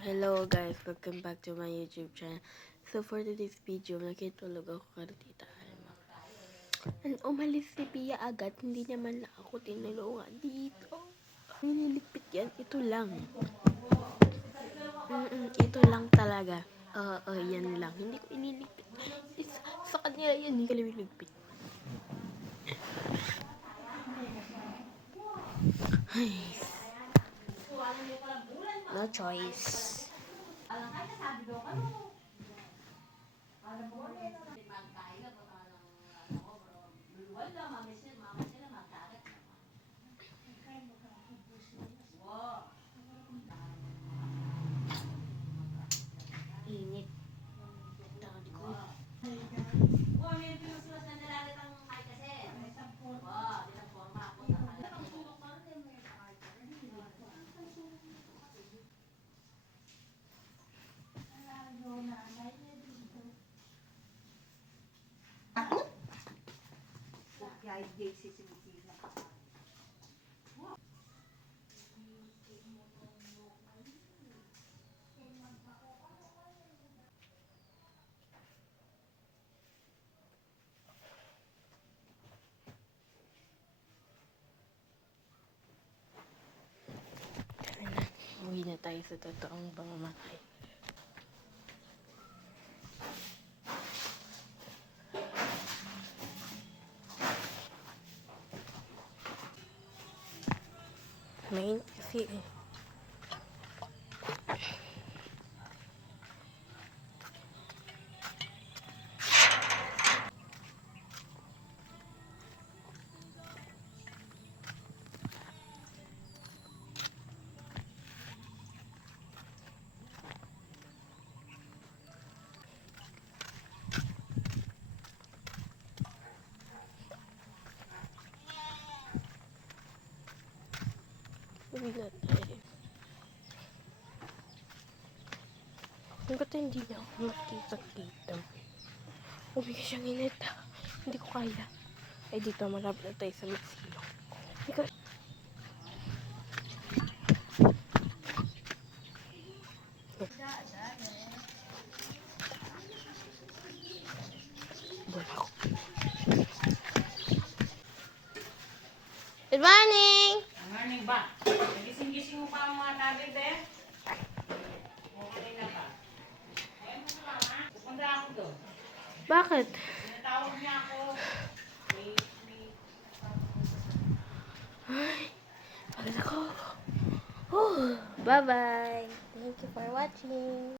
Hello guys, welcome back to my YouTube channel. So for today's video, nakitulog ako kay Tita Alma. And umalis si Pia agad, hindi naman na ako tinulungan dito. Nililigpit yan, ito lang. Ito lang talaga. Yan lang. Hindi ko iniligpit. Sa kanila yan, hindi ko nililigpit. No choice. Init. Tawad ko. Uwi na tayo sa totoong pamamatay. Main kasi eh. Uwi na tayo. Ba't hindi na ako makikita? Uwi ka siyang init. Hindi ko kaya. Ay, dito malapit na tayo sa Mexico. Ikaw. Bola ko. Good morning! Good morning ba? Nagising-gising mo pa ang mga tablet eh? Okay na ba? Pupunta ako doon. Bakit? Tinatawag niya ako. Ay, pagod ako. Bye-bye. Thank you for watching.